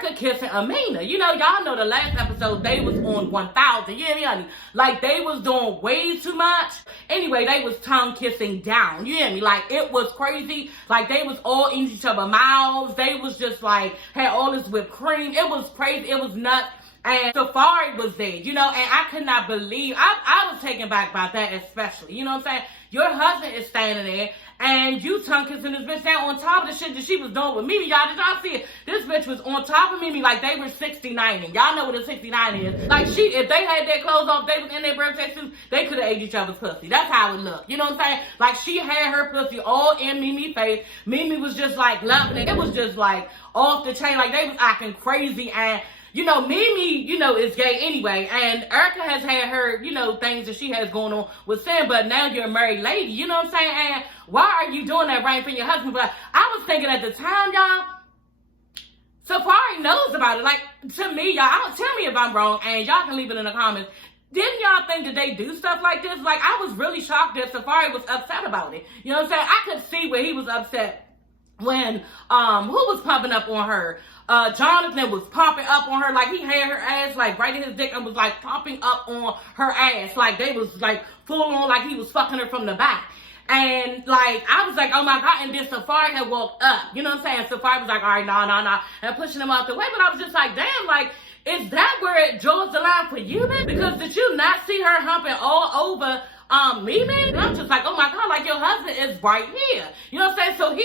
Erica kissing Amina. You know, y'all know the last episode, they was on 1,000. You hear me, honey? Like, they was doing way too much. Anyway, they was tongue kissing down. You hear me? Like, it was crazy. Like, they was all in each other's mouths. They was just like, had all this whipped cream. It was crazy. It was nuts. And Safari was there, you know, and I could not believe, I was taken back by that especially, you know what I'm saying? Your husband is standing there, and you tongue kissing this bitch down on top of the shit that she was doing with Mimi. Y'all, did y'all see it? This bitch was on top of Mimi like they were 69ing. Y'all know what a 69 is. Like, if they had their clothes off, they was in their birthday suits, they could have ate each other's pussy. That's how it looked. You know what I'm saying? Like, she had her pussy all in Mimi's face. Mimi was just like loving it. It was just like off the chain. Like, they was acting crazy. And you know, Mimi, you know, is gay anyway. And Erica has had her, you know, things that she has going on with Sam. But now you're a married lady. You know what I'm saying? And why are you doing that right for your husband? But I was thinking at the time, y'all, Safari knows about it. Like, to me, y'all, tell me if I'm wrong. And y'all can leave it in the comments. Didn't y'all think that they do stuff like this? Like, I was really shocked that Safari was upset about it. You know what I'm saying? I could see where he was upset when, who was pumping up on her? Jonathan was pumping up on her, like he had her ass like right in his dick and was like pumping up on her ass, like they was like full on, like he was fucking her from the back. And like I was like, oh my god. And then Safari had walked up, you know what I'm saying? Safari was like, all right, nah, and pushing him out the way. But I was just like, damn, like, is that where it draws the line for you, man? Because did you not see her humping all over Mimi? And I'm just like, oh my god, like your husband is right here. You know what I'm saying? So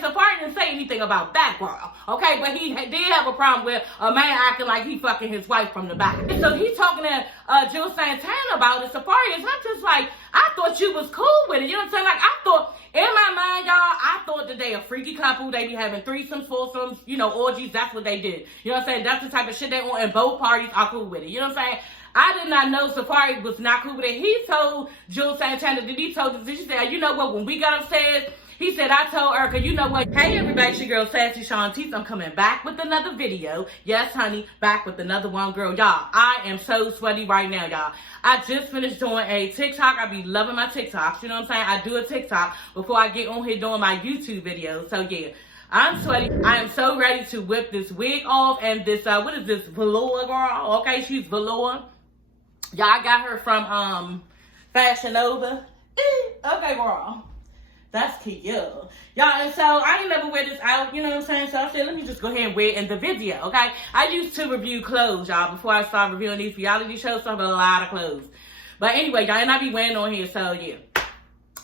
Safari didn't say anything about that girl, okay? But he did have a problem with a man acting like he fucking his wife from the back. And so he's talking to Jill Santana about it. Safari is, I'm just like, I thought you was cool with it. You know what I'm saying? Like, I thought, in my mind, y'all, I thought that they a freaky couple. They be having threesomes, foursomes, you know, orgies. That's what they did. You know what I'm saying? That's the type of shit they want, and both parties are cool with it. You know what I'm saying? I did not know Safari was not cool with it. He told Jill Santana that he told us, she said, you know what, when we got upstairs, he said, I told Erica, you know what? Hey everybody, it's your girl Sassy Shawntice. I'm coming back with another video. Yes, honey, back with another one, girl. Y'all, I am so sweaty right now, y'all. I just finished doing a TikTok. I be loving my TikToks. You know what I'm saying? I do a TikTok before I get on here doing my YouTube videos. So yeah, I'm sweaty. I am so ready to whip this wig off and this, what is this, velour, girl? Okay, she's velour. Y'all, I got her from Fashion Nova. Okay, girl. That's cute. Y'all, and so I ain't never wear this out, you know what I'm saying? So I said, let me just go ahead and wear it in the video, okay? I used to review clothes, y'all, before I started reviewing these reality shows, so I have a lot of clothes. But anyway, y'all, and I be wearing on here, so yeah.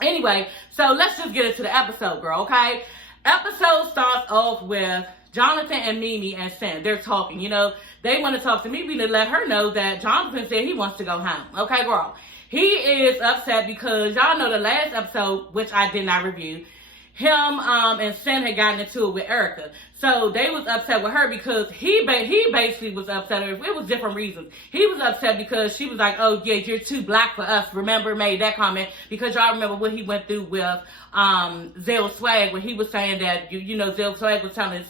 Anyway, so let's just get into the episode, girl, okay? Episode starts off with Jonathan and Mimi and Sam. They're talking, you know. They want to talk to Mimi to let her know that Jonathan said he wants to go home. Okay, girl. He is upset because y'all know the last episode, which I did not review, him and Sam had gotten into it with Erica. So they was upset with her because he basically was upset. It was different reasons. He was upset because she was like, oh yeah, you're too black for us. Remember, made that comment because y'all remember what he went through with Zell Swag when he was saying that, you know, Zell Swag was telling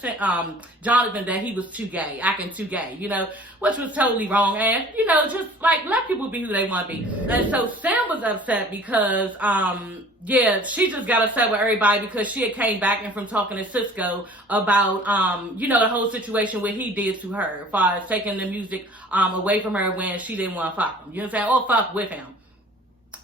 Jonathan that he was too gay, acting too gay, you know, which was totally wrong. And, you know, just like let people be who they want to be. And so Sam was upset because, yeah, she just got upset with everybody because she had came back and from talking to Cisco about, you know, the whole situation what he did to her as far as taking the music away from her when she didn't want to fuck him. You know what I'm saying? Or fuck with him.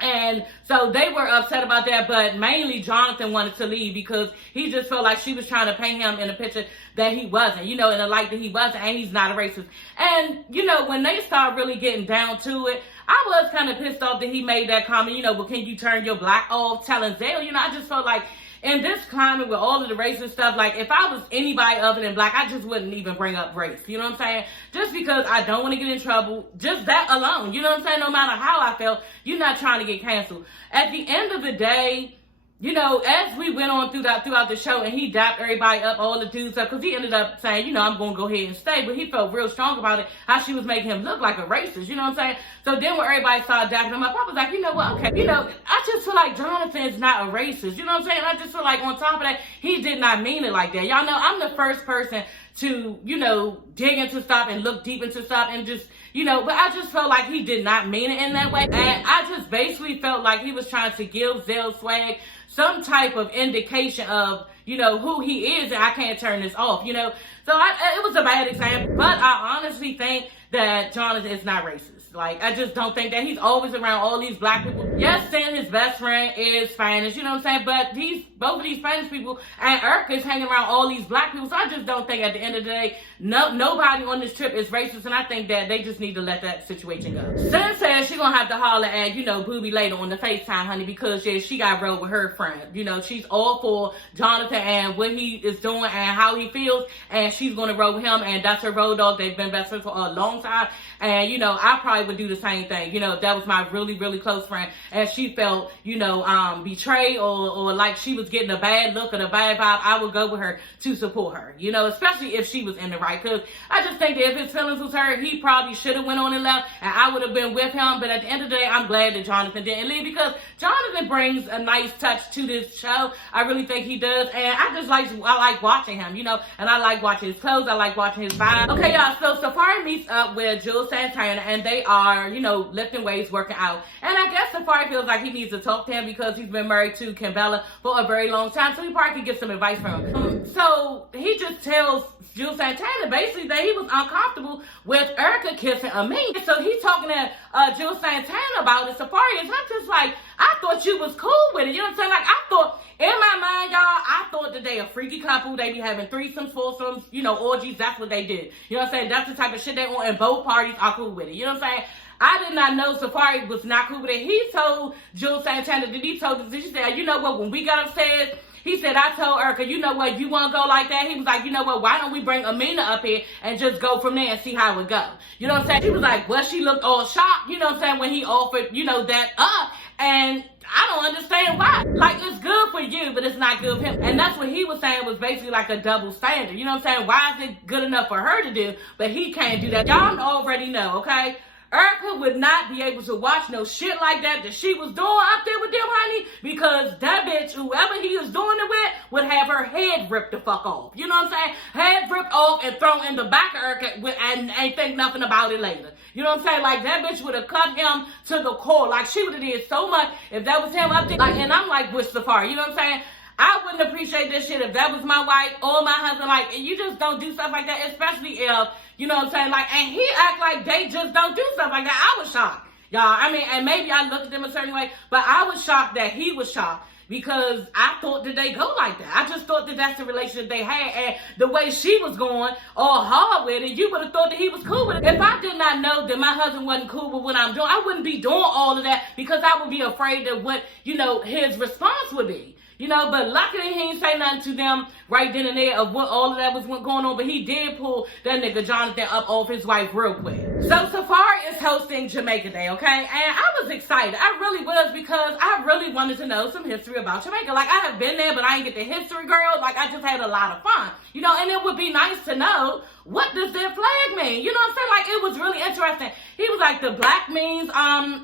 And so they were upset about that, but mainly Jonathan wanted to leave because he just felt like she was trying to paint him in a picture that he wasn't, you know, in a light that he wasn't, and he's not a racist. And, you know, when they start really getting down to it, I was kind of pissed off that he made that comment, you know, well, can you turn your black off, telling Zell, you know, I just felt like in this climate with all of the racist stuff, like if I was anybody other than black, I just wouldn't even bring up race. You know what I'm saying? Just because I don't want to get in trouble, just that alone. You know what I'm saying? No matter how I felt, you're not trying to get canceled. At the end of the day, you know, as we went on throughout the show and he dapped everybody up, all the dudes up, because he ended up saying, you know, I'm going to go ahead and stay, but he felt real strong about it, how she was making him look like a racist, you know what I'm saying? So then when everybody started dapping him up, I was like, you know what, okay, you know, I just feel like Jonathan's not a racist, you know what I'm saying? I just feel like on top of that, he did not mean it like that. Y'all know, I'm the first person to, you know, dig into stuff and look deep into stuff and just, you know, but I just felt like he did not mean it in that way. And I just basically felt like he was trying to give Zell Swag some type of indication of, you know, who he is, and I can't turn this off, you know. So it was a bad example, but I honestly think that Jonathan is not racist. Like, I just don't think that. He's always around all these black people. Yes, saying his best friend is Spanish, you know what I'm saying? But both of these Spanish people, and Erica is hanging around all these black people. So I just don't think at the end of the day, nobody on this trip is racist. And I think that they just need to let that situation go. Sin says she's going to have to holler at, you know, Booby later on the FaceTime, honey, because yeah, she got rolled with her friend. You know, she's all for Jonathan and what he is doing and how he feels. And she's going to roll with him. And that's her road dog. They've been best friends for a long time. And, you know, I probably would do the same thing. You know, if that was my really, really close friend and she felt, you know, betrayed or like she was getting a bad look or a bad vibe, I would go with her to support her, you know, especially if she was in the right. Because I just think that if his feelings was hurt, he probably should have went on and left and I would have been with him. But at the end of the day, I'm glad that Jonathan didn't leave because Jonathan brings a nice touch to this show. I really think he does. And I like watching him, you know, and I like watching his clothes. I like watching his vibe. Okay, y'all, so Safari meets up with Jules Santana and they are, you know, lifting weights, working out. And I guess Safari feels like he needs to talk to him because he's been married to Kimbella for a very long time. So he probably could get some advice from him. So he just tells Jules Santana basically that he was uncomfortable with Erica kissing Amina. So he's talking to Jules Santana about it. Safari is, I'm just like, I thought you was cool with it. You know what I'm saying? Like, I thought, in my mind, y'all, I thought that they a freaky couple. They be having threesomes, foursomes, you know, orgies. That's what they did. You know what I'm saying? That's the type of shit they want, and both parties are cool with it. You know what I'm saying? I did not know Safari was not cool with it. He told Jules Santana that he told us, he said, you know what, when we got upstairs, he said, I told Erica, you know what, you want to go like that? He was like, you know what, why don't we bring Amina up here and just go from there and see how it goes? You know what I'm saying? She was like, well, she looked all shocked, you know what I'm saying, when he offered, you know, that up. And I don't understand why. Like, it's good for you, but it's not good for him. And that's what he was saying was basically like a double standard. You know what I'm saying? Why is it good enough for her to do, but he can't do that? Y'all already know, okay? Erica would not be able to watch no shit like that she was doing up there with them, honey, because that bitch, whoever he is doing it with, would have her head ripped the fuck off. You know what I'm saying? Head ripped off and thrown in the back of Erica and ain't think nothing about it later. You know what I'm saying? Like, that bitch would have cut him to the core. Like, she would have did so much if that was him up there. Like, and I'm like with Safari, you know what I'm saying? I wouldn't appreciate this shit if that was my wife or my husband. Like, you just don't do stuff like that, especially if, you know what I'm saying? Like, and he act like they just don't do stuff like that. I was shocked, y'all. I mean, and maybe I looked at them a certain way, but I was shocked that he was shocked because I thought that they go like that. I just thought that that's the relationship they had, and the way she was going all hard with it, you would have thought that he was cool with it. If I did not know that my husband wasn't cool with what I'm doing, I wouldn't be doing all of that because I would be afraid of what, you know, his response would be. You know, but luckily he ain't say nothing to them right then and there of what all of that was going on. But he did pull that nigga Jonathan up off his wife real quick. So Safari is hosting Jamaica Day, okay? And I was excited. I really was because I really wanted to know some history about Jamaica. Like, I have been there, but I ain't get the history, girl. Like, I just had a lot of fun. You know, and it would be nice to know, what does their flag mean? You know what I'm saying? Like, it was really interesting. He was like, the black means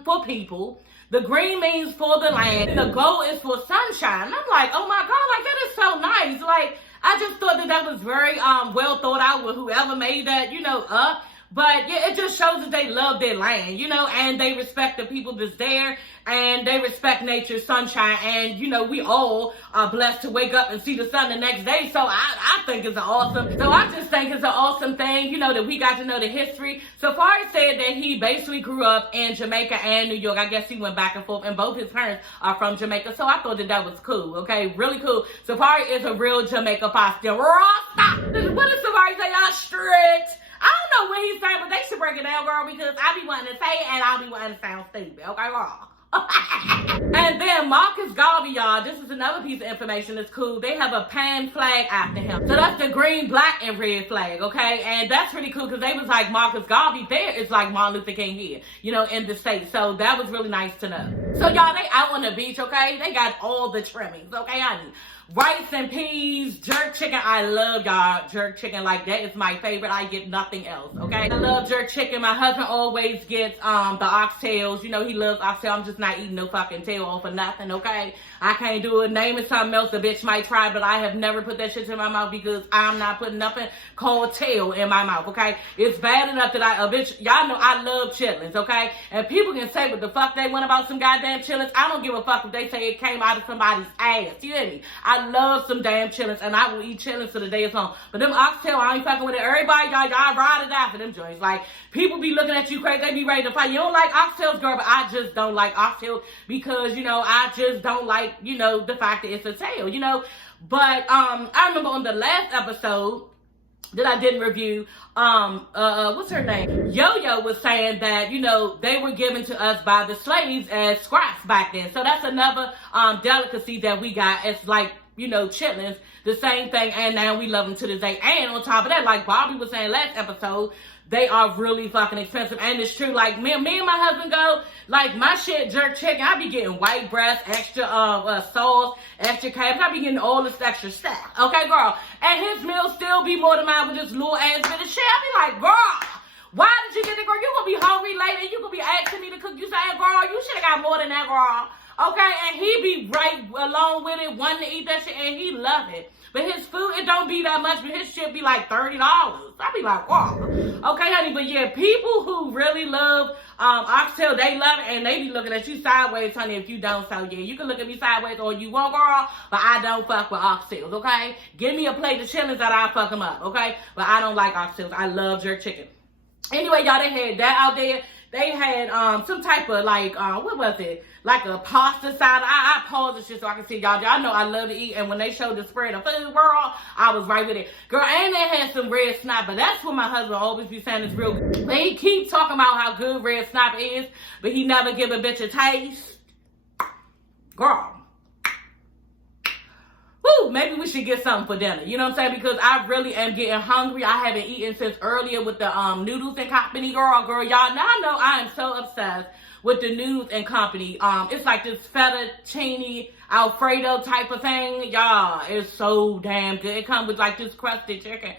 for people. The green means for the land. The gold is for sunshine. And I'm like, oh my God, like, that is so nice. Like, I just thought that was very well thought out with whoever made that, you know, up. But yeah, it just shows that they love their land, you know, and they respect the people that's there, and they respect nature's sunshine. And, you know, we all are blessed to wake up and see the sun the next day. So I think it's I just think it's an awesome thing, you know, that we got to know the history. Safari said that he basically grew up in Jamaica and New York. I guess he went back and forth, and both his parents are from Jamaica. So I thought that was cool, okay? Really cool. Safari is a real Jamaica pasta. What does Safari say? Y'all strict. I don't know what he's saying, but they should break it down, girl, because I be wanting to say it and I be wanting to sound stupid, okay, girl? And then Marcus Garvey, y'all, this is another piece of information that's cool. They have a pan flag after him. So that's the green, black, and red flag, okay? And that's pretty cool because they was like Marcus Garvey there. It's like Martin Luther King here, you know, in the States. So that was really nice to know. So, y'all, they out on the beach, okay? They got all the trimmings, okay, honey? rice and peas, jerk chicken. I love y'all jerk chicken. Like, that is my favorite. I get nothing else, okay? I love jerk chicken. My husband always gets the oxtails. You know, he loves oxtail. I'm just not eating no fucking tail off of nothing, okay? I can't do it. Name it something else the bitch might try, but I have never put that shit in my mouth because I'm not putting nothing called tail in my mouth, okay? It's bad enough that y'all know I love chitlins, okay? And people can say what the fuck they want about some goddamn chitlins. I don't give a fuck if they say it came out of somebody's ass. You hear me? I love some damn chitlins, and I will eat chitlins till the day is home. But them oxtail, I ain't fucking with it. Everybody, y'all ride or die for them joints. Like, people be looking at you crazy. They be ready to fight. You don't like oxtails, girl, but I just don't like oxtails because, you know, I just don't like, you know, the fact that it's a tail, you know. But I remember on the last episode that I didn't review, what's her name? Yo-Yo was saying that, you know, they were given to us by the slaves as scraps back then. So that's another delicacy that we got. It's like, you know, chitlins, the same thing, and now we love them to this day. And on top of that, like Bobby was saying last episode, they are really fucking expensive. And it's true, like me and my husband go, like my shit jerk chicken, I be getting white breast, extra sauce, extra cabbage, I be getting all this extra stuff, okay, girl? And his meal still be more than mine with this little ass bit of shit. I be like, girl, why did you get it, girl? You gonna be hungry later, you gonna be asking me to cook. You saying, girl, you should've got more than that, girl. Okay, and he be right along with it, wanting to eat that shit, and he love it. But his food, it don't be that much, but his shit be like $30. I be like, wow. Okay, honey, but yeah, people who really love oxtail, they love it, and they be looking at you sideways, honey, if you don't. So yeah, you can look at me sideways all you want, girl, but I don't fuck with oxtails, okay? Give me a plate of chitlins that I'll fuck them up, okay? But I don't like oxtails. I love jerk chicken. Anyway, y'all, they had that out there. They had some type of like, what was it? Like a pasta salad. I paused this shit so I can see y'all. Y'all know I love to eat. And when they showed the spread of food, girl, I was right with it. Girl, and they had some red snapper. That's what my husband always be saying is real good. But he keep talking about how good red snapper is, but he never give a bitch a taste. Girl. Woo, maybe we should get something for dinner. You know what I'm saying? Because I really am getting hungry. I haven't eaten since earlier with the noodles and company, girl. Y'all, now I know I am so obsessed with the noodles and company. It's like this fettuccine Alfredo type of thing. Y'all, it's so damn good. It comes with like this crusted chicken.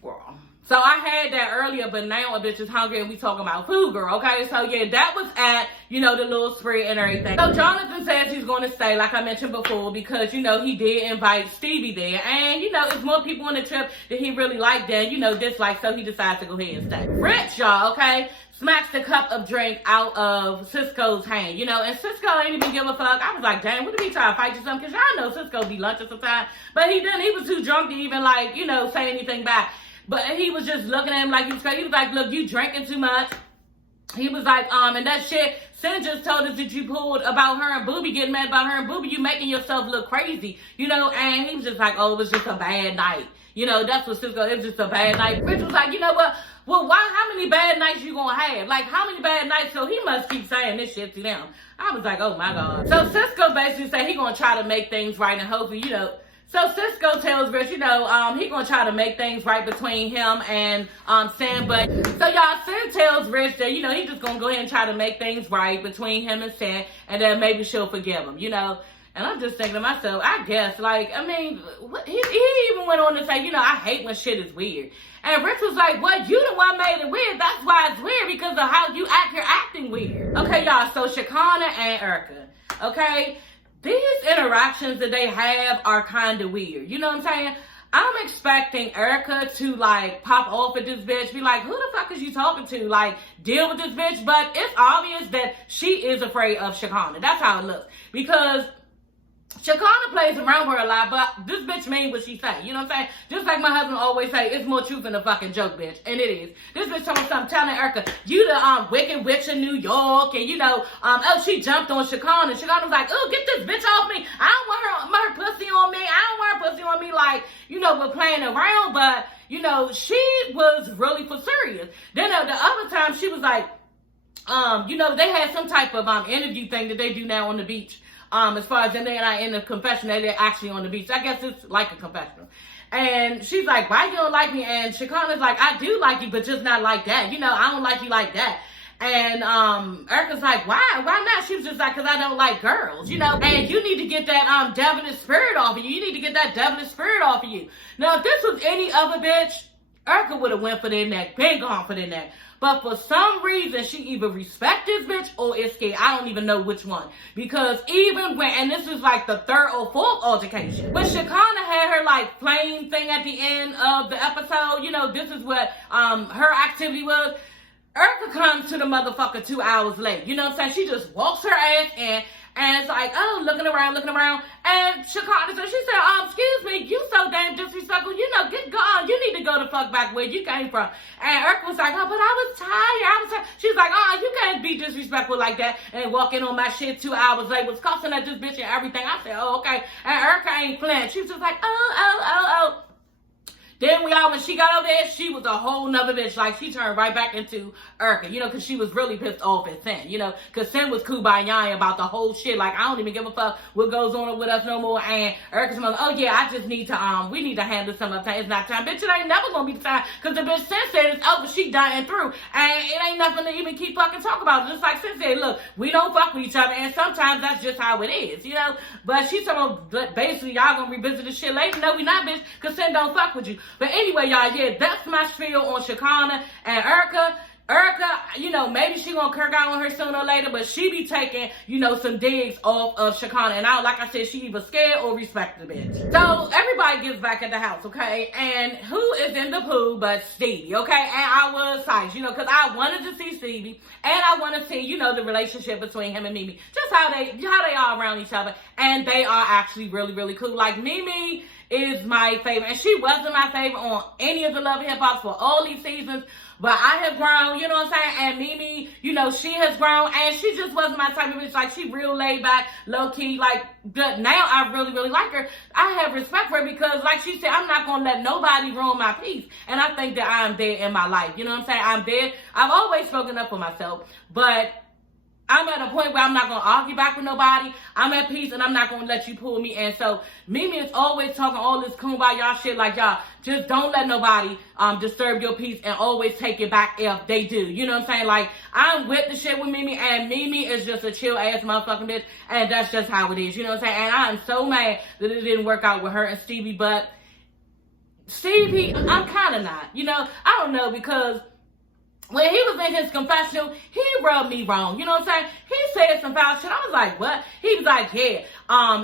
Girl. So I had that earlier, but now a bitch is hungry and we talking about food, girl, okay? So yeah, that was at, you know, the little spread and everything. So Jonathan says he's going to stay, like I mentioned before, because, you know, he did invite Stevie there. And, you know, it's more people on the trip that he really liked than, you know, dislike, so he decides to go ahead and stay. Rich, y'all, okay, smacks the cup of drink out of Cisco's hand, you know, and Cisco ain't even give a fuck. I was like, damn, what did he try to fight you something? Because y'all know Cisco be lunching sometimes. But he didn't. He was too drunk to even, like, you know, say anything back. But he was just looking at him like he was crazy. He was like, look, you drinking too much. He was like, and that shit, Sin just told us that you pulled about her and Booby, getting mad about her and Booby, you making yourself look crazy, you know, and he was just like, oh, it was just a bad night. You know, that's what Cisco, it was just a bad night. Rich was like, you know what? Well, why, how many bad nights you gonna have? Like, how many bad nights? So he must keep saying this shit to them. I was like, oh my God. So Cisco basically said he gonna try to make things right and hopefully, you know, so Cisco tells Rich, you know, he gonna try to make things right between him and Sam. But so y'all, Sam tells Rich that, you know, he just gonna go ahead and try to make things right between him and Sam, and then maybe she'll forgive him, you know. And I'm just thinking to myself, I guess, like, I mean, he even went on to say, you know, I hate when shit is weird. And Rich was like, well, you the one made it weird. That's why it's weird, because of how you act. You're acting weird. Okay, y'all, so Chicana and Erica, okay? These interactions that they have are kind of weird. You know what I'm saying? I'm expecting Erica to, like, pop off at this bitch, be like, who the fuck is you talking to? Like, deal with this bitch. But it's obvious that she is afraid of Chicana. That's how it looks. Because Chicana plays around with her a lot, but this bitch mean what she say. You know what I'm saying? Just like my husband always say, it's more truth in a fucking joke, bitch. And it is. This bitch told me something, telling Erica, you the wicked witch in New York, and you know, oh, she jumped on Chicana. Chicana was like, oh, get this bitch off me. I don't want her pussy on me. I don't want her pussy on me. Like, you know, we're playing around, but, you know, she was really for serious. Then the other time, she was like, you know, they had some type of interview thing that they do now on the beach. As far as, and they're not in the confessional, they're actually on the beach. I guess it's like a confessional. And she's like, why you don't like me? And Chicana's like, I do like you, but just not like that. You know, I don't like you like that. And Erica's like, why not? She was just like, because I don't like girls, you know. And you need to get that devilish spirit off of you. You need to get that devilish spirit off of you. Now, if this was any other bitch, Erica would have went for their neck, been gone for their neck. But for some reason, she either respects this bitch or is scared. I don't even know which one. Because even when, and this is like the third or fourth altercation, when Chicana had her like flame thing at the end of the episode, you know, this is what her activity was. Erica comes to the motherfucker 2 hours late. You know what I'm saying? She just walks her ass in. And it's like, oh, looking around. And Chicana, so she said, excuse me, you so damn disrespectful. You know, get gone. You need to go the fuck back where you came from. And Erica was like, oh, but I was tired. She was like, you can't be disrespectful like that and walk in on my shit 2 hours late. Was cussing at this bitch and everything. I said, oh, okay. And Erica ain't flinched. She was just like, oh. Then when she got over there, she was a whole nother bitch. Like, she turned right back into Erica, you know, because she was really pissed off at Sin, you know, because Sin was kumbaya about the whole shit. Like, I don't even give a fuck what goes on with us no more. And Erica's like, oh, yeah, I just need to, we need to handle some of the time. It's not time. Bitch, it ain't never going to be the time, because the bitch Sin said it's over. She dying through. And it ain't nothing to even keep fucking talk about. Just like Sin said, look, we don't fuck with each other. And sometimes that's just how it is, you know. But she's talking about, basically, y'all going to revisit this shit later. No, we not, bitch, because Sin don't fuck with you. But anyway, y'all, yeah, that's my spiel on Chicana and Erica. Erica, you know, maybe she gonna kirk out on her sooner or later, but she be taking, you know, some digs off of Chicana. And like I said, she either scared or respect the bitch. So everybody gets back at the house, okay? And who is in the pool but Stevie, okay? And I was psyched, you know, because I wanted to see Stevie, and I want to see, you know, the relationship between him and Mimi. Just how they are around each other. And they are actually really, really cool. Like, Mimi is my favorite, and she wasn't my favorite on any of the Love and Hip Hop for all these seasons, but I have grown, you know what I'm saying, and Mimi, you know, she has grown, and she just wasn't my type of bitch. Like, she real laid back, low-key, like, but now I really, really like her. I have respect for her because, like she said, I'm not gonna let nobody ruin my peace, and I think that I'm there in my life, you know what I'm saying, I'm there. I've always spoken up for myself, but I'm at a point where I'm not going to argue back with nobody. I'm at peace, and I'm not going to let you pull me in. So Mimi is always talking all this kumbaya shit like, y'all, just don't let nobody disturb your peace, and always take it back if they do. You know what I'm saying? Like, I'm with the shit with Mimi, and Mimi is just a chill-ass motherfucking bitch, and that's just how it is. You know what I'm saying? And I'm so mad that it didn't work out with her and Stevie, but Stevie, I'm kind of not. You know, I don't know, because when he was in his confessional, he rubbed me wrong. You know what I'm saying? He said some foul shit. I was like, what? He was like, yeah,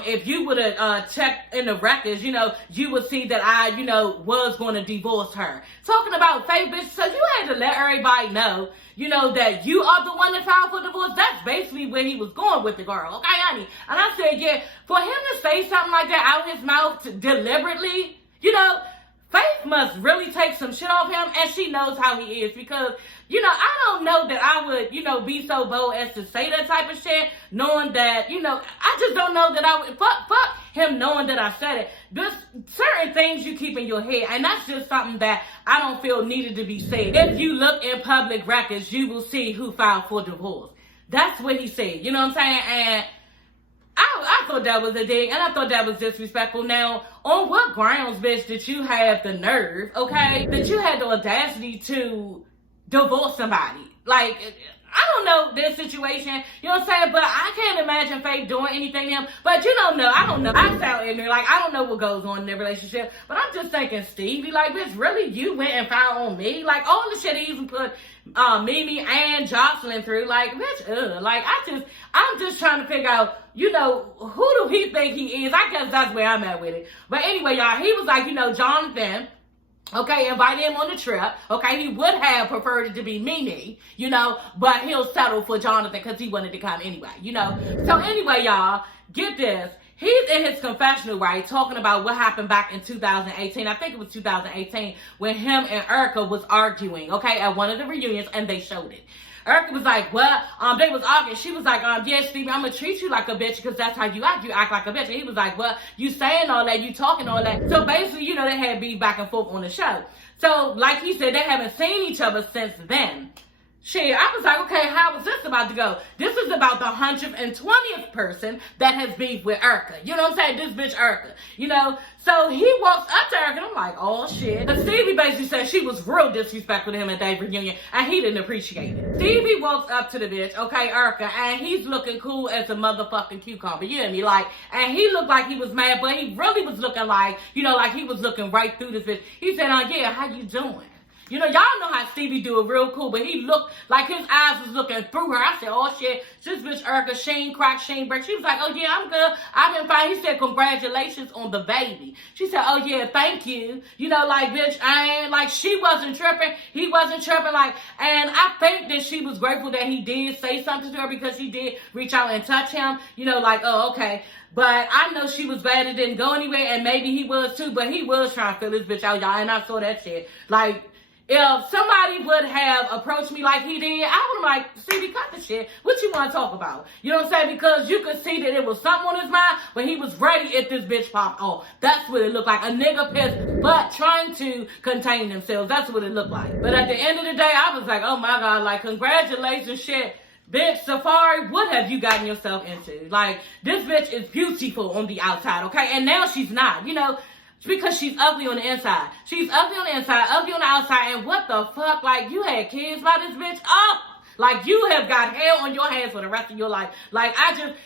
if you would have checked in the records, you know, you would see that I, you know, was going to divorce her. Talking about fake bitch. So you had to let everybody know, you know, that you are the one that filed for divorce. That's basically where he was going with the girl. Okay, honey? And I said, yeah, for him to say something like that out of his mouth deliberately, you know, Faith must really take some shit off him, and she knows how he is, because, you know, I don't know that I would, you know, be so bold as to say that type of shit, knowing that, you know, I just don't know that I would, fuck him knowing that I said it. There's certain things you keep in your head, and that's just something that I don't feel needed to be said. If you look in public records, you will see who filed for divorce. That's what he said, you know what I'm saying? And I thought that was a dig, and I thought that was disrespectful. Now, on what grounds, bitch, did you have the nerve, okay, that you had the audacity to divorce somebody? Like, I don't know this situation, you know what I'm saying, but I can't imagine Faith doing anything to him. But you don't know, I don't know. I sound ignorant, like, I don't know what goes on in their relationship, but I'm just thinking, Stevie, like, bitch, really, you went and found on me? Like, all the shit he even put Mimi and Jocelyn through, like, bitch, like, I'm just trying to figure out, you know, who do he think he is? I guess that's where I'm at with it. But anyway, y'all, he was like, you know, Jonathan, okay, invited him on the trip. Okay, he would have preferred it to be Mimi, you know, but he'll settle for Jonathan because he wanted to come anyway, you know. So anyway, y'all, get this. He's in his confessional, right, talking about what happened back in 2018. I think it was 2018 when him and Erica was arguing, okay, at one of the reunions, and they showed it. Erica was like, what? They was arguing. She was like, yeah, Stevie, I'm going to treat you like a bitch because that's how you act. You act like a bitch. And he was like, what? You saying all that, you talking all that. So basically, you know, they had beef back and forth on the show. So like he said, they haven't seen each other since then. Shit, I was like, okay, how is this about to go? This is about the 120th person that has beef with Erica. You know what I'm saying? This bitch Erica. You know? So he walks up to Erica and I'm like, oh shit. But Stevie basically said she was real disrespectful to him at their reunion and he didn't appreciate it. Stevie walks up to the bitch, okay, Erica, and he's looking cool as a motherfucking cucumber. You hear me? Like, and he looked like he was mad, but he really was looking like, you know, like he was looking right through this bitch. He said, yeah, how you doing? You know, y'all know how Stevie do it real cool, but he looked like his eyes was looking through her. I said, oh shit, this bitch Erica, she ain't crack, she ain't break. She was like, oh yeah, I'm good. I've been fine. He said, congratulations on the baby. She said, oh yeah, thank you. You know, like, bitch, I ain't, like, she wasn't tripping. He wasn't tripping, like, and I think that she was grateful that he did say something to her because she did reach out and touch him. You know, like, oh, okay. But I know she was bad. It didn't go anywhere, and maybe he was too, but he was trying to fill this bitch out, y'all, and I saw that shit. Like, if somebody would have approached me like he did, I would have like, Stevie, cut the shit. What you want to talk about? You know what I'm saying? Because you could see that it was something on his mind, but he was ready if this bitch popped off. That's what it looked like. A nigga pissed, but trying to contain themselves. That's what it looked like. But at the end of the day, I was like, oh my God, like, congratulations, shit. Bitch, Safari, what have you gotten yourself into? Like, this bitch is beautiful on the outside, okay? And now she's not, you know? Because she's ugly on the inside. She's ugly on the inside, ugly on the outside, and what the fuck? Like, you had kids by this bitch? Oh! Like, you have got hell on your hands for the rest of your life. Like,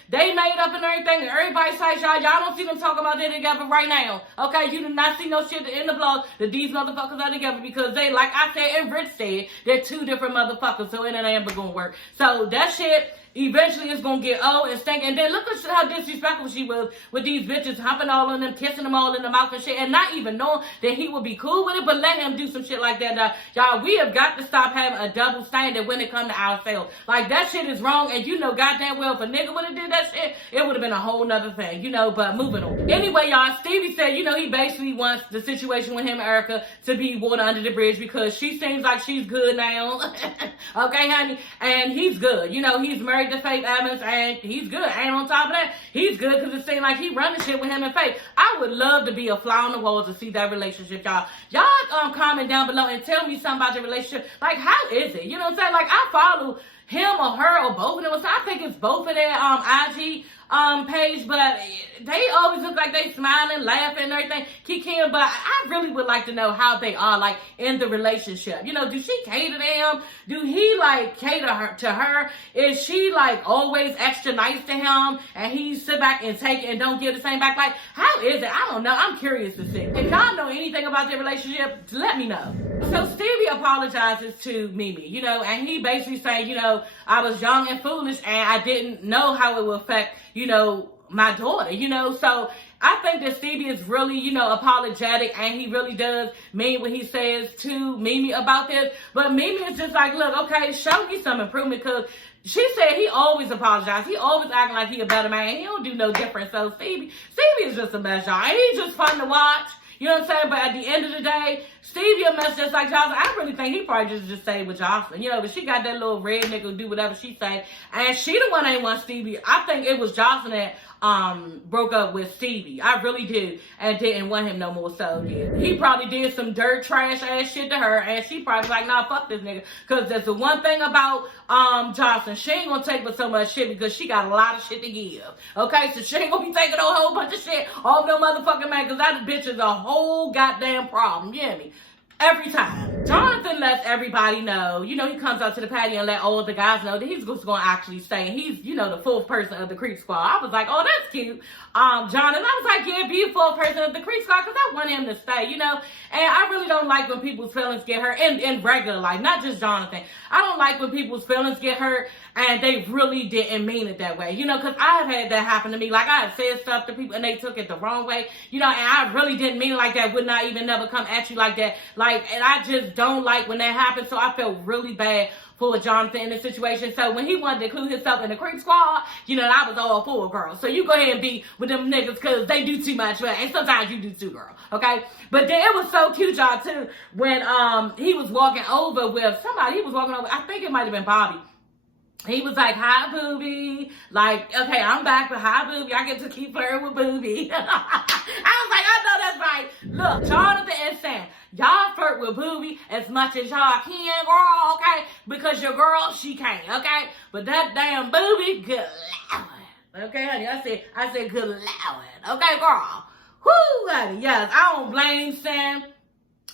they made up and everything, and everybody's like, y'all don't see them talking about they together right now. Okay, you do not see no shit in the blog that these motherfuckers are together because they, like I said and Rich said, they're two different motherfuckers, so it ain't ever gonna work. So, that shit eventually it's gonna get old and stink. And then look at how disrespectful she was with these bitches humping all on them, kissing them all in the mouth and shit, and not even knowing that he would be cool with it, but let him do some shit like that. Y'all, we have got to stop having a double standard when it comes to ourselves. Like, that shit is wrong, and you know goddamn well if a nigga would have did that shit, it would have been a whole nother thing, you know, but moving on. Anyway, y'all, Stevie said, you know, he basically wants the situation with him and Erica to be water under the bridge because she seems like she's good now. Okay, honey? And he's good. You know, he's married to Faith Evans, and he's good. And on top of that, he's good because it seems like he running shit with him and Faith. I would love to be a fly on the wall to see that relationship, y'all. Y'all comment down below and tell me something about the relationship. Like, how is it? You know what I'm saying? Like, I follow him or her or both of them. So I think it's both of their IG page, but they always look like they smiling, laughing, and everything. Kicking, but I really would like to know how they are, like, in the relationship. You know, do she cater to him? Do he, like, cater to her? Is she, like, always extra nice to him, and he sit back and take it and don't give the same back? Like, how is it? I don't know. I'm curious to see. If y'all know anything about their relationship, let me know. So Stevie apologizes to Mimi, you know, and he basically saying, you know, I was young and foolish, and I didn't know how it would affect, you know, my daughter, you know. So I think that Stevie is really, you know, apologetic, and he really does mean what he says to Mimi about this. But Mimi is just like, look, okay, show me some improvement, because she said he always apologized. He always acting like he a better man. He don't do no different. So Stevie is just a mess, y'all. And he's just fun to watch. You know what I'm saying? But at the end of the day, Stevie a mess just like Jocelyn. I really think he probably just stayed with Jocelyn. You know, but she got that little red nigga do whatever she say. And she the one that ain't want Stevie. I think it was Jocelyn that broke up with Stevie. I really did. And didn't want him no more. So yeah, he probably did some dirt trash ass shit to her. And she probably like, nah, fuck this nigga. Because there's the one thing about Jocelyn. She ain't gonna take but so much shit because she got a lot of shit to give. Okay, so she ain't gonna be taking a whole bunch of shit off no motherfucking man, because that bitch is a whole goddamn problem. You hear me? Every time. Jonathan lets everybody know, you know, he comes out to the patio and let all the guys know that he's just going to actually stay. He's, you know, the fourth person of the Creep Squad. I was like, oh, that's cute. Jonathan, I was like, yeah, be a fourth person of the Creep Squad, because I want him to stay, you know. And I really don't like when people's feelings get hurt in regular life, not just Jonathan. I don't like when people's feelings get hurt and they really didn't mean it that way, you know, because I have had that happen to me. Like, I have said stuff to people and they took it the wrong way, you know, and I really didn't mean it like that, would not even never come at you like that. Like, and I just don't like when that happens, so I felt really bad for Jonathan in this situation. So when he wanted to include himself in the Creep Squad, you know, I was all for it, girl. So you go ahead and be with them niggas, because they do too much, and sometimes you do too, girl, okay? But then it was so cute, y'all, too, when he was walking over with somebody. He was walking over, I think it might have been Bobby. He was like, hi, Booby. Like, okay, I'm back, but hi, Booby. I get to keep flirting with Booby. I was like, I know that's right. Look, Jonathan and Sam, y'all flirt with Booby as much as y'all can, girl, okay? Because your girl, she can't, okay? But that damn Booby, good Lord. Okay, honey, I said good Lord. Okay, girl. Whoo, honey, yes, I don't blame Sam.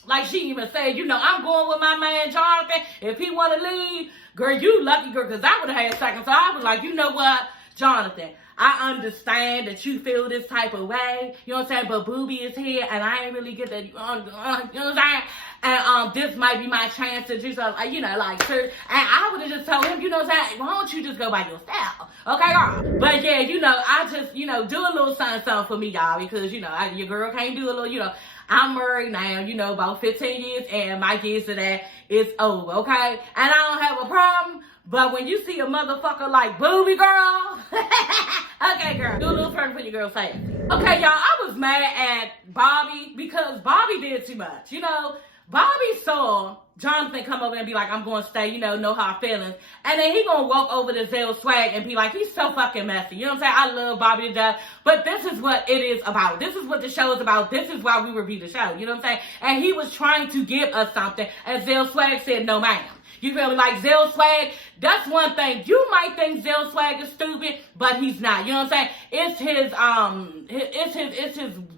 Like she even said, you know, I'm going with my man Jonathan. If he want to leave, girl, you lucky, girl, because I would have had seconds. So I was like, you know what, Jonathan, I understand that you feel this type of way. You know what I'm saying? But Booby is here, and I ain't really get that. You know what I'm saying? And this might be my chance to do something, you know, like, and I would have just told him, you know what I'm saying? Why don't you just go by yourself? Okay, girl? But yeah, you know, I just, you know, do a little something for me, y'all, because, you know, your girl can't do a little, you know. I'm married now, you know, about 15 years, and my kids to that is over, okay? And I don't have a problem, but when you see a motherfucker like Booby, girl, okay, girl, do a little turn for your girl say. Okay, y'all, I was mad at Bobby because Bobby did too much, you know? Bobby saw Jonathan come over and be like, I'm going to stay, you know hard feelings. And then he going to walk over to Zell Swag and be like, he's so fucking messy. You know what I'm saying? I love Bobby to death. But this is what it is about. This is what the show is about. This is why we review the show. You know what I'm saying? And he was trying to give us something. And Zell Swag said, no, ma'am. You feel me? Like Zell Swag, that's one thing. You might think Zell Swag is stupid, but he's not. You know what I'm saying? It's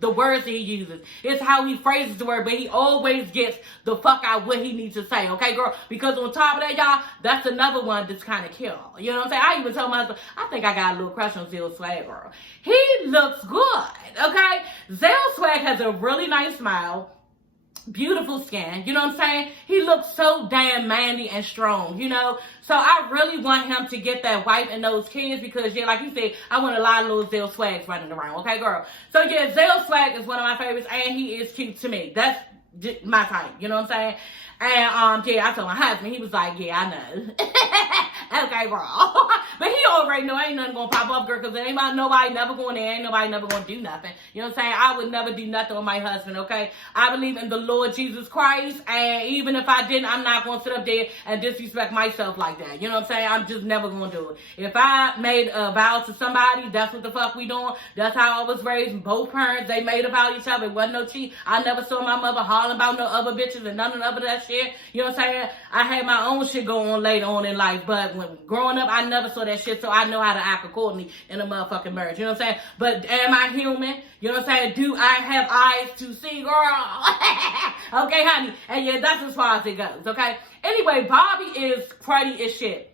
the words that he uses. It's how he phrases the word, but he always gets the fuck out what he needs to say. Okay, girl? Because on top of that, y'all, that's another one that's kind of kill. You know what I'm saying? I even told my husband, I think I got a little crush on Zell Swag, girl. He looks good. Okay? Zell Swag has a really nice smile. Beautiful skin, you know what I'm saying? He looks so damn manly and strong, you know? So I really want him to get that wife and those kids because, yeah, like you said, I want a lot of little Zell Swags running around, okay, girl? So, yeah, Zell Swag is one of my favorites, and he is cute to me. That's my type, you know what I'm saying? And, yeah, I told my husband, he was like, yeah, I know. Okay, girl. But he already know ain't nothing gonna pop up, girl, because ain't nobody never going there, ain't nobody never gonna do nothing. You know what I'm saying? I would never do nothing with my husband, okay? I believe in the Lord Jesus Christ, and even if I didn't, I'm not gonna sit up there and disrespect myself like that. You know what I'm saying? I'm just never gonna do it. If I made a vow to somebody, that's what the fuck we doing. That's how I was raised. Both parents, they made a vow to each other. It wasn't no cheat. I never saw my mother hollering about no other bitches and none of that shit. You know what I'm saying? I had my own shit going on later on in life, but when growing up, I never saw that shit, so I know how to act accordingly in a motherfucking marriage. You know what I'm saying? But am I human? You know what I'm saying? Do I have eyes to see, girl? Okay, honey. And yeah, that's as far as it goes, okay? Anyway, Bobby is pretty as shit.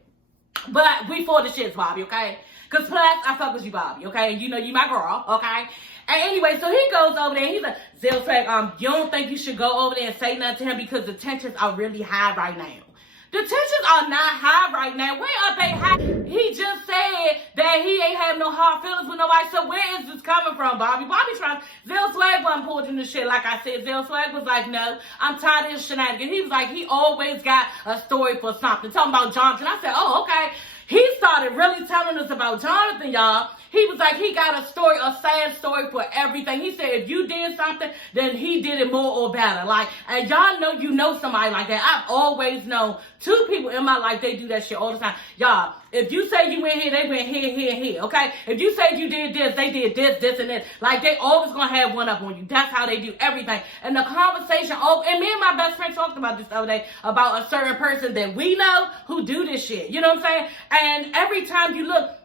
But we for the shits, Bobby, okay? Because plus, I fuck with you, Bobby, okay? And you know you my girl, okay? And anyway, so he goes over there. He's like, Zell Swag, you don't think you should go over there and say nothing to him because the tensions are really high right now. The tensions are not high right now. Where are they high? He just said that he ain't have no hard feelings with nobody. So where is this coming from, Bobby? Bobby trying. Zell Swag wasn't pulled in the shit like I said. Zell Swag was like, no, I'm tired of his shenanigans. He was like, he always got a story for something. Talking about Jonathan. I said, oh, okay. He started really telling us about Jonathan, y'all. He was like, he got a story, a sad story for everything. He said, if you did something, then he did it more or better. Like, and y'all know you know somebody like that. I've always known two people in my life, they do that shit all the time. Y'all, if you say you went here, they went here, here, here, okay? If you say you did this, they did this, this, and this. Like, they always gonna have one up on you. That's how they do everything. And the conversation, and me and my best friend talked about this the other day, about a certain person that we know who do this shit. You know what I'm saying? And every time you look,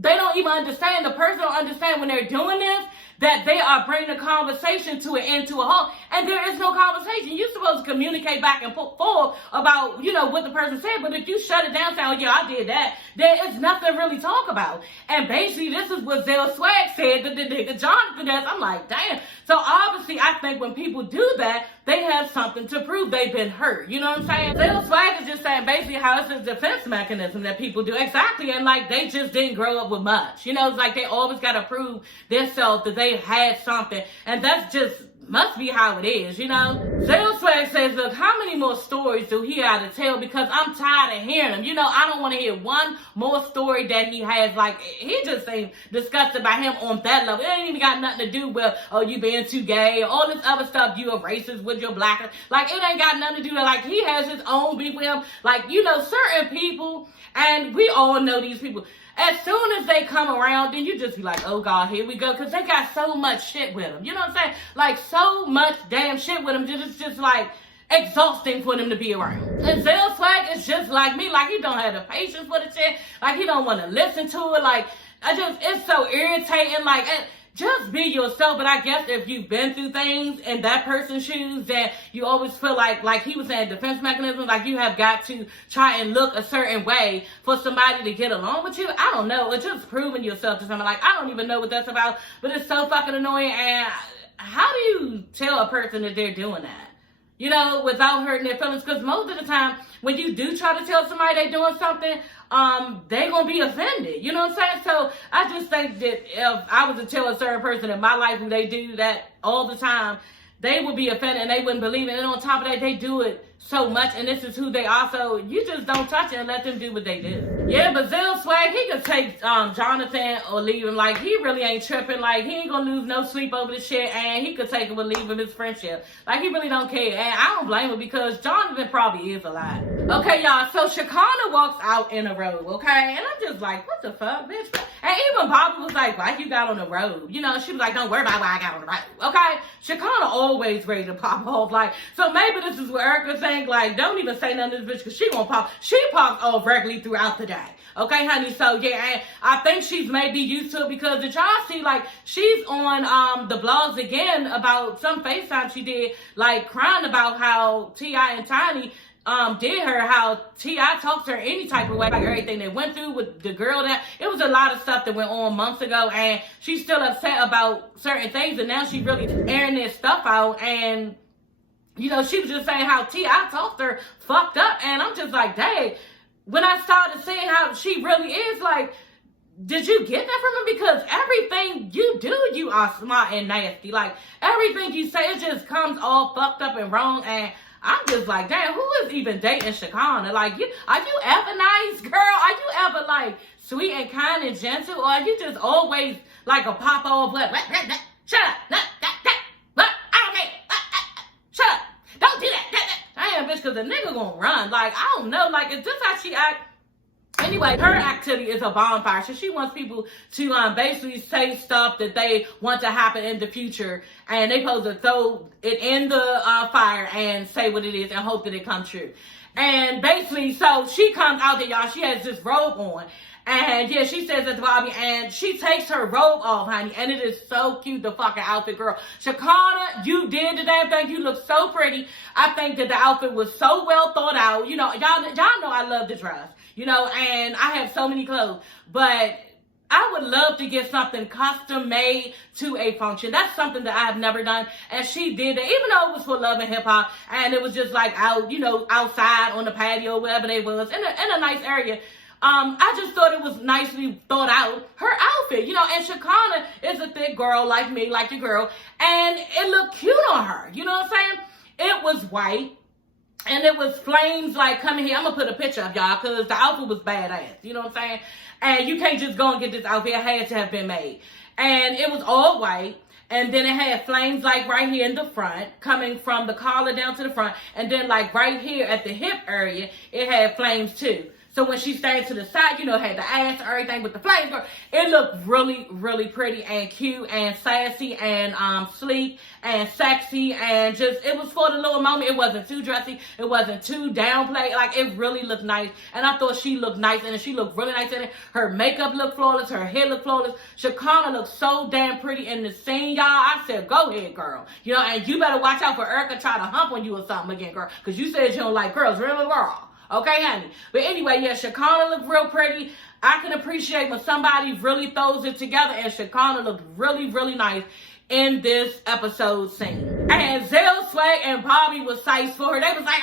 they don't even understand. The person don't understand when they're doing this, that they are bringing the conversation to an end, to a halt, and there is no conversation. You're supposed to communicate back and forth about, you know, what the person said, but if you shut it down, saying, oh, yeah, I did that, there is nothing really to talk about. And basically, this is what Zell Swag said that the nigga Jonathan does. I'm like, damn. So obviously, I think when people do that, they have something to prove. They've been hurt. You know what I'm saying? Zell Swag is just saying basically how it's a defense mechanism that people do. Exactly. And like, they just didn't grow up with much. You know, it's like they always got to prove themselves that they had something. And that's just must be how it is, you know? Zell Swag says, look, how many more stories do he have to tell? Because I'm tired of hearing them. You know, I don't want to hear one more story that he has. Like, he just ain't disgusted by him on that level. It ain't even got nothing to do with, oh, you being too gay, or all this other stuff, you a racist with your black. Like, it ain't got nothing to do with, like, he has his own beef with him. Like, you know, certain people, and we all know these people, as soon as they come around, then you just be like, oh God, here we go. Because they got so much shit with them. You know what I'm saying? Like, so much damn shit with them. It's just like exhausting for them to be around. And Zell Swag is just like me. Like, he don't have the patience for the shit. Like, he don't want to listen to it. Like, it's so irritating. Like, just be yourself. But I guess if you've been through things in that person's shoes, that you always feel like he was saying, defense mechanism, like you have got to try and look a certain way for somebody to get along with you. I don't know. It's just proving yourself to someone. Like, I don't even know what that's about, but it's so fucking annoying. And how do you tell a person that they're doing that? You know, without hurting their feelings? Because most of the time, when you do try to tell somebody they're doing something, they're going to be offended. You know what I'm saying? So I just think that if I was to tell a certain person in my life who they do that all the time, they would be offended and they wouldn't believe it. And on top of that, they do it so much, and this is who they are. So you just don't touch it and let them do what they do. Yeah, but Zell Swag, he could take Jonathan or leave him. Like, he really ain't tripping. Like, he ain't gonna lose no sleep over the shit, and he could take him or leave him his friendship. Like, he really don't care. And I don't blame him, because Jonathan probably is a lie. Okay, y'all, so Chicana walks out in a robe, okay? And I'm just like, what the fuck, bitch? And even Bobby was like, why you got on a robe? You know, she was like, don't worry about why I got on the robe, okay? Chicana always ready to pop off. Like, so maybe this is what Erica's saying. Like, don't even say nothing to this bitch, because she won't pop. She pops off regularly throughout the day. Okay, honey? So, yeah, and I think she's maybe used to it, because did y'all see, like, she's on the blogs again about some FaceTime she did, like, crying about how T.I. and Tiny did her, how T.I. talked to her any type of way, like everything they went through with the girl. That it was a lot of stuff that went on months ago, and she's still upset about certain things, and now she's really airing this stuff out. And you know, she was just saying how T.I. talked to her fucked up, and I'm just like, dang. When I started seeing how she really is, like, did you get that from her? Because everything you do, you are smart and nasty. Like, everything you say, it just comes all fucked up and wrong. And I'm just like, damn, who is even dating Chicana? Like, are you ever nice, girl? Are you ever, like, sweet and kind and gentle? Or are you just always like a pop off? Shut up. I don't care. Shut up. Don't do that. Damn, bitch, because the nigga gonna run. Like, I don't know. Like, is this how she act? Anyway, her activity is a bonfire. So she wants people to basically say stuff that they want to happen in the future. And they supposed to throw it in the fire and say what it is and hope that it comes true. And basically, so she comes out there, y'all. She has this robe on. And yeah, she says that to Bobby, and she takes her robe off, honey, and it is so cute, the fucking outfit, girl. Chicana, you did the damn thing. You look so pretty. I think that the outfit was so well thought out. You know, y'all know I love the dress, you know, and I have so many clothes, but I would love to get something custom made to a function. That's something that I have never done, and she did it, even though it was for Love and Hip Hop, and it was just like out, you know, outside on the patio, wherever they was, in a nice area. I just thought it was nicely thought out, her outfit, you know, and Chicana is a thick girl like me, like your girl, and it looked cute on her, you know what I'm saying? It was white, and it was flames, like, coming here. I'm gonna put a picture of y'all, because the outfit was badass, you know what I'm saying? And you can't just go and get this outfit, it had to have been made. And it was all white, and then it had flames, like, right here in the front, coming from the collar down to the front, and then, like, right here at the hip area, it had flames, too. So when she stayed to the side, you know, had the ass and everything with the flames, it looked really, really pretty and cute and sassy and sleek and sexy, and just, it was for the little moment. It wasn't too dressy. It wasn't too downplayed. Like, it really looked nice, and I thought she looked nice, and she looked really nice in it. Her makeup looked flawless. Her hair looked flawless. Chicana looked so damn pretty in the scene, y'all. I said, go ahead, girl. You know, and you better watch out for Erica try to hump on you or something again, girl, because you said you don't like girls, really, girl. Okay, honey. But anyway, yeah, Chicana looked real pretty. I can appreciate when somebody really throws it together, and Chicana looked really, really nice in this episode scene. And Zell Swag and Bobby was psyched for her. They was like,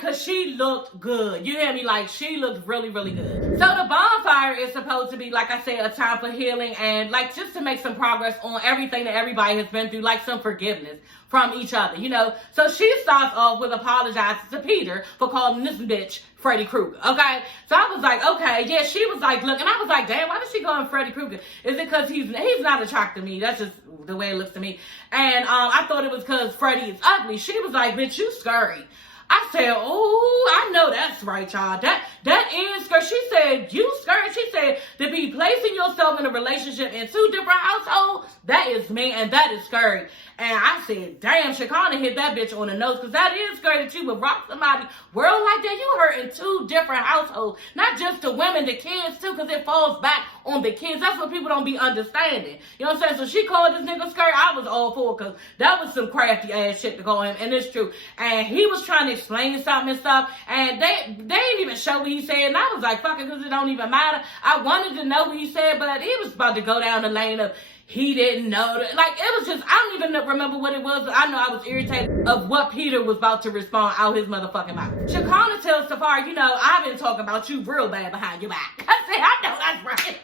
because she looked good. You hear me? Like, she looked really, really good. So the bonfire is supposed to be, like I said, a time for healing and, like, just to make some progress on everything that everybody has been through, like some forgiveness from each other, you know? So she starts off with apologizing to Peter for calling this bitch Freddy Krueger, okay? So I was like, okay, yeah, she was like, look, and I was like, damn, why did she call him Freddy Krueger? Is it because he's not attracted to me? That's just the way it looks to me. And I thought it was because Freddy is ugly. She was like, bitch, you scary. I said, oh, I know that's right, y'all. that is skirt. She said, you skirt. She said, to be placing yourself in a relationship in 2 different households, that is me, and that is skirt. And I said, damn, Chicana hit that bitch on the nose, because that is skirt that you would rock somebody world like that. You hurt in 2 different households. Not just the women, the kids too, because it falls back on the kids. That's what people don't be understanding. You know what I'm saying? So she called this nigga skirt. I was all for it, because that was some crafty ass shit to call him, and it's true. And he was trying to explain something and stuff, and they didn't even show what he said, and I was like, fuck it, because it don't even matter. I wanted to know what he said, but he was about to go down the lane of he didn't know that. Like, it was just, I don't even remember what it was, but I know I was irritated of what Peter was about to respond out his motherfucking mouth. Chicana tells Safari, you know, I've been talking about you real bad behind your back. I said, I know that's right.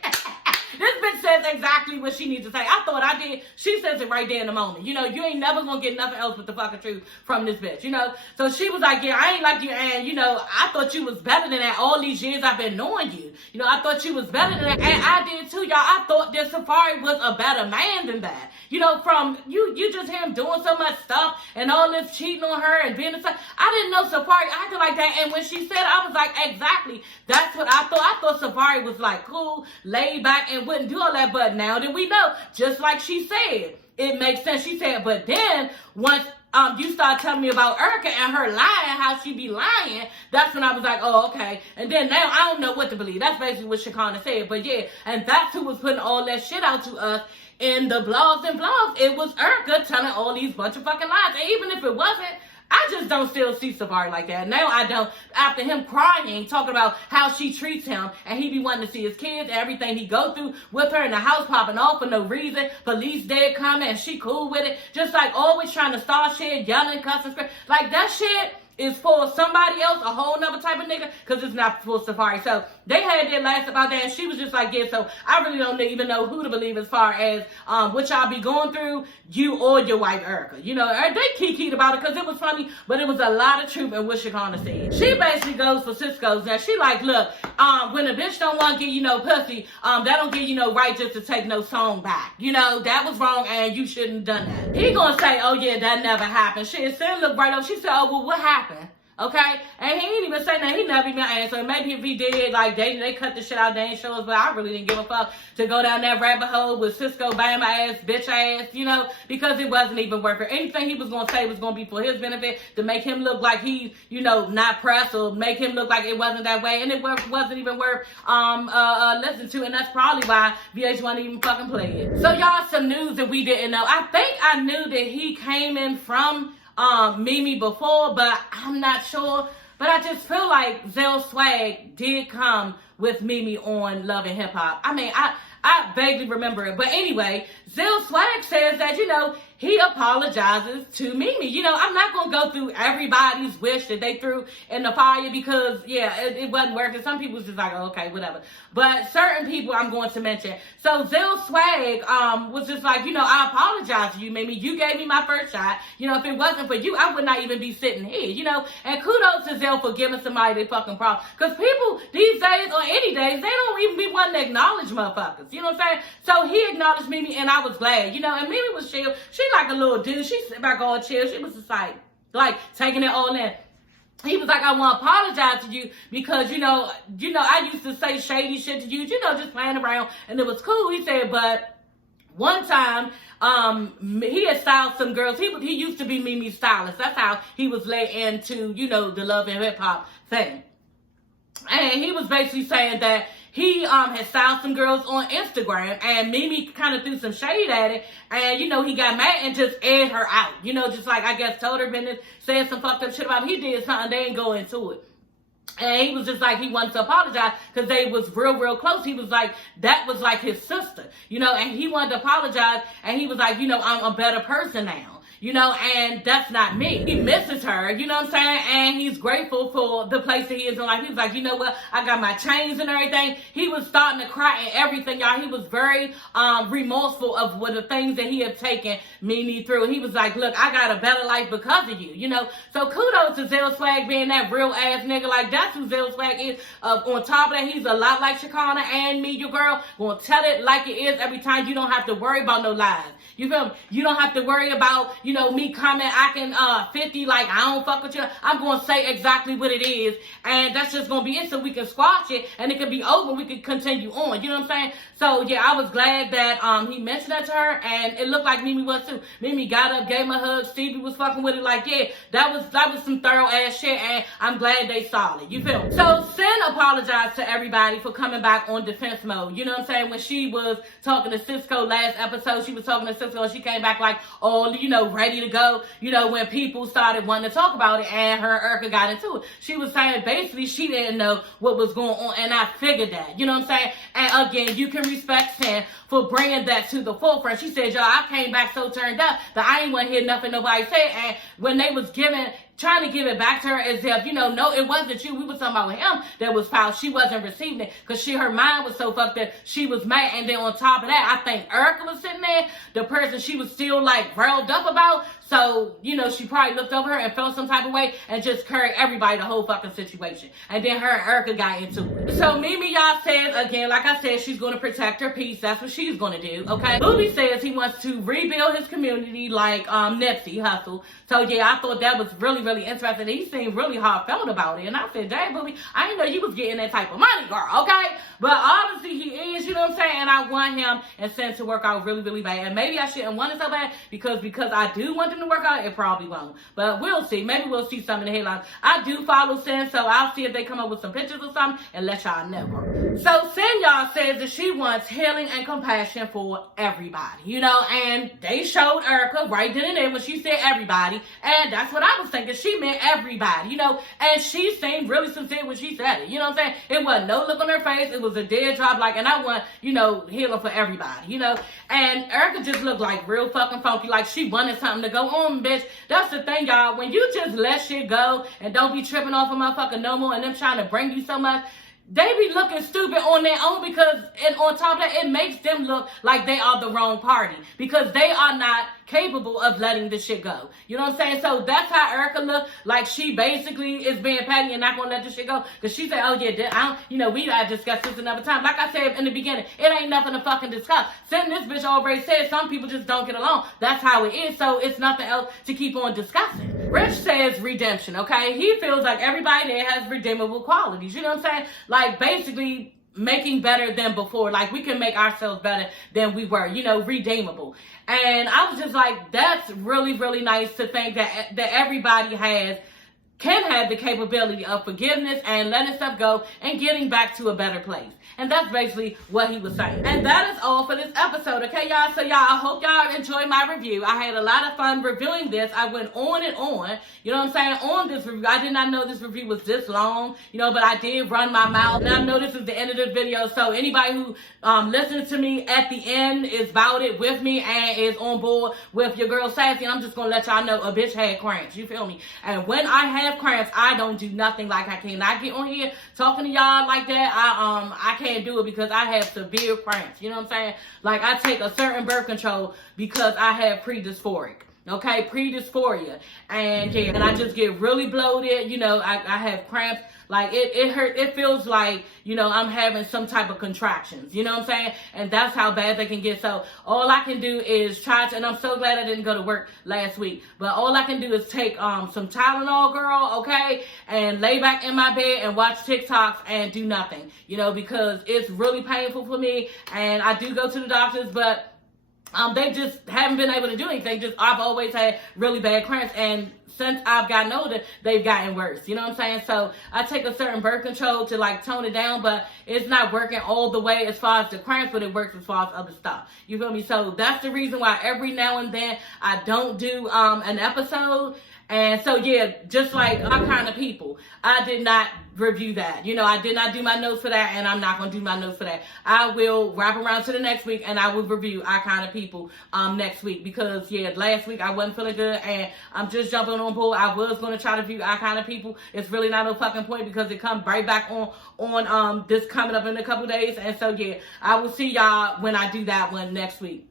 This bitch says exactly what she needs to say. I thought I did. She says it right there in the moment. You know, you ain't never gonna get nothing else but the fucking truth from this bitch, you know? So she was like, yeah, I ain't like you, and, you know, I thought you was better than that all these years I've been knowing you. You know, I thought you was better than that, and I did too, y'all. I thought that Safari was a better man than that. You know, from, you just hear him doing so much stuff, and all this cheating on her, and being stuff. I didn't know Safari acted like that, and when she said it, I was like, exactly. That's what I thought. I thought Safari was like cool, laid back, and wouldn't do all that, but now that we know, just like she said, it makes sense. She said, but then once you start telling me about Erica and her lying, how she be lying, that's when I was like, oh, okay. And then now I don't know what to believe. That's basically what Chicana said. But yeah, and that's who was putting all that shit out to us in the blogs and vlogs. It was Erica telling all these bunch of fucking lies. And even if it wasn't, I just don't still see Safari like that. Now I don't. After him crying, talking about how she treats him, and he be wanting to see his kids, everything he go through with her in the house, popping off for no reason. Police dead coming, and she cool with it. Just like always trying to start shit, yelling, cussing, like that shit is for somebody else, a whole nother type of nigga, because it's not for Safari. So they had their last about that, and she was just like, yeah, so I really don't even know who to believe as far as what y'all be going through, you or your wife Erica. You know, they kikied about it because it was funny, but it was a lot of truth in what Chicana said. She basically goes for Cisco's. Now she like, look, when a bitch don't want to give you no pussy, that don't give you no right just to take no song back. You know, that was wrong, and you shouldn't have done that. He gonna say, oh yeah, that never happened. Shit, Sam looked right up. She said, oh, well, what happened? Okay, and he ain't even say that. He never even answered. Maybe if he did, like they cut the shit out, they ain't show us, but I really didn't give a fuck to go down that rabbit hole with Cisco bam ass, bitch ass, you know, because it wasn't even worth it. Anything he was gonna say was gonna be for his benefit, to make him look like he, you know, not pressed, or make him look like it wasn't that way, and it wasn't even worth listening to, and that's probably why VH1 even fucking played it. So y'all, some news that we didn't know. I think I knew that he came in from Mimi before, but I'm not sure. But I just feel like Zell Swag did come with Mimi on Love and Hip Hop. I mean, I vaguely remember it. But anyway, Zell Swag says that, you know, he apologizes to Mimi. You know, I'm not going to go through everybody's wish that they threw in the fire, because, yeah, it wasn't working. Some people was just like, oh, okay, whatever. But certain people I'm going to mention. So Zell Swag was just like, you know, I apologize to you, Mimi. You gave me my first shot. You know, if it wasn't for you, I would not even be sitting here, you know. And kudos to Zell for giving somebody their fucking problem. Because people these days, or any days, they don't even be wanting to acknowledge motherfuckers. You know what I'm saying? So he acknowledged Mimi, and I was glad. You know, and Mimi was chill. She like a little dude. She sit back all chill. She was just like taking it all in. He was like, I want to apologize to you because, you know, I used to say shady shit to you, you know, just playing around, and it was cool. He said, but one time, he had styled some girls. He used to be Mimi's stylist. That's how he was led into, you know, the Love and Hip Hop thing. And he was basically saying that he had styled some girls on Instagram, and Mimi kind of threw some shade at it, and, you know, he got mad and just aired her out. You know, just like, I guess, told her business, said some fucked up shit about him. He did something, they didn't go into it. And he was just like, he wanted to apologize because they was real close. He was like, that was like his sister, you know, and he wanted to apologize, and he was like, you know, I'm a better person now. You know, and that's not me. He misses her, you know what I'm saying? And he's grateful for the place that he is in life. He was like, you know what? I got my chains and everything. He was starting to cry and everything, y'all. He was very remorseful of what the things that he had taken Mimi through. He was like, look, I got a better life because of you, you know. So kudos to Zell Swag being that real ass nigga. Like, that's who Zell Swag is. On top of that, he's a lot like Chicana and me, your girl. Gonna tell it like it is every time. You don't have to worry about no lies. You feel me? You don't have to worry about, you know, me coming acting 50 like I don't fuck with you. I'm going to say exactly what it is. And that's just going to be it so we can squash it and it can be over. We can continue on. You know what I'm saying? So, yeah, I was glad that he mentioned that to her. And it looked like Mimi was too. Mimi got up, gave him a hug. Stevie was fucking with it like, yeah, that was some thorough ass shit. And I'm glad they saw it. You feel me? So, Sin apologized to everybody for coming back on defense mode. You know what I'm saying? When she was talking to Cisco last episode, she was talking to Cisco and she came back like, oh, you know, ready to go. You know, when people started wanting to talk about it and her and Erica got into it. She was saying basically she didn't know what was going on, and I figured that. You know what I'm saying? And again, you can respect Sin for bringing that to the forefront. She said, y'all, I came back so turned up that I ain't want to hear nothing nobody say. And when they was trying to give it back to her as if, you know, no, it wasn't you. We was talking about him that was foul. She wasn't receiving it because her mind was so fucked that she was mad. And then on top of that, I think Erica was sitting there, the person she was still like riled up about. So, you know, she probably looked over her and felt some type of way and just carried everybody the whole fucking situation. And then her and Erica got into it. So Mimi, y'all, says, again, like I said, she's going to protect her peace. That's what she's going to do, okay? Booby says he wants to rebuild his community like Nipsey Hussle. So, yeah, I thought that was really, really interesting. He seemed really heartfelt about it. And I said, dang, Booby, I didn't know you was getting that type of money, girl, okay? But obviously he is, you know what I'm saying? And I want him and Sin to work out really, really bad. And maybe I shouldn't want it so bad because I do want them to work out, it probably won't. But we'll see. Maybe we'll see some in the headlines. I do follow Sin, so I'll see if they come up with some pictures or something and let y'all know. So Sin, y'all, says that she wants healing and compassion for everybody, you know, and they showed Erica right then and there when she said everybody, and that's what I was thinking. She meant everybody, you know, and she seemed really sincere when she said it, you know what I'm saying? It wasn't no look on her face. It was a dead drop, like, and I want, you know, healing for everybody, you know, and Erica just looked like real fucking funky, like she wanted something to go on, bitch. That's the thing, y'all. When you just let shit go and don't be tripping off a motherfucker no more and them trying to bring you so much, they be looking stupid on their own because, and on top of that, it makes them look like they are the wrong party because they are not capable of letting this shit go. You know what I'm saying? So that's how Erica looked, like she basically is being petty and not gonna let this shit go because she said, oh yeah, I don't, you know, we gotta discuss this another time. Like I said in the beginning, it ain't nothing to fucking discuss. Since this bitch already said some people just don't get along. That's how it is, so it's nothing else to keep on discussing. Rich says redemption, okay? He feels like everybody there has redeemable qualities. You know what I'm saying? Like basically making better than before. Like we can make ourselves better than we were, you know, redeemable. And I was just like, that's really, really nice to think that everybody can have the capability of forgiveness and letting stuff go and getting back to a better place. And that's basically what he was saying. And that is all for this episode, okay, y'all? So, y'all, I hope y'all enjoyed my review. I had a lot of fun reviewing this. I went on and on, you know what I'm saying, on this review. I did not know this review was this long, you know, but I did run my mouth. And I know this is the end of the video, so anybody who listens to me at the end is about it with me and is on board with your girl Sassy, and I'm just going to let y'all know a bitch had cramps, you feel me? And when I have cramps, I don't do nothing. Like I cannot get on here talking to y'all like that. I can't do it because I have severe cramps. You know what I'm saying? Like I take a certain birth control because I have predysphoric. Okay, predysphoria. And yeah, and I just get really bloated. You know, I have cramps. Like it hurt. It feels like, you know, I'm having some type of contractions. You know what I'm saying? And that's how bad they can get. So all I can do is try to, and I'm so glad I didn't go to work last week, but all I can do is take some Tylenol, girl, okay, and lay back in my bed and watch TikToks and do nothing, you know, because it's really painful for me. And I do go to the doctors, but they just haven't been able to do anything. I've always had really bad cramps, and since I've gotten older, they've gotten worse. You know what I'm saying? So I take a certain birth control to like tone it down, but it's not working all the way as far as the cramps, but it works as far as other stuff. You feel me? So that's the reason why every now and then I don't do an episode. And so, yeah, just like my kind of people, I did not review that. You know, I did not do my notes for that, and I'm not going to do my notes for that. I will wrap around to the next week, and I will review our kind of people next week because, yeah, last week I wasn't feeling good, and I'm just jumping on board. I was going to try to review our kind of people. It's really not no fucking point because it comes right back on this coming up in a couple days. And so, yeah, I will see y'all when I do that one next week.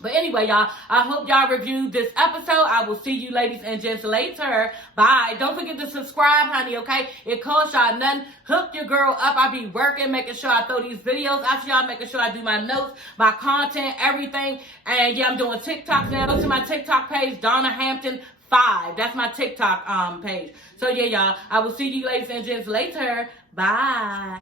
But anyway, y'all, I hope y'all reviewed this episode. I will see you ladies and gents later. Bye. Don't forget to subscribe, honey, okay? It costs y'all nothing. Hook your girl up. I be working, making sure I throw these videos out to y'all, making sure I do my notes, my content, everything. And yeah, I'm doing TikTok now. Go to my TikTok page, Donna Hampton 5. That's my TikTok page. So yeah, y'all, I will see you ladies and gents later. Bye.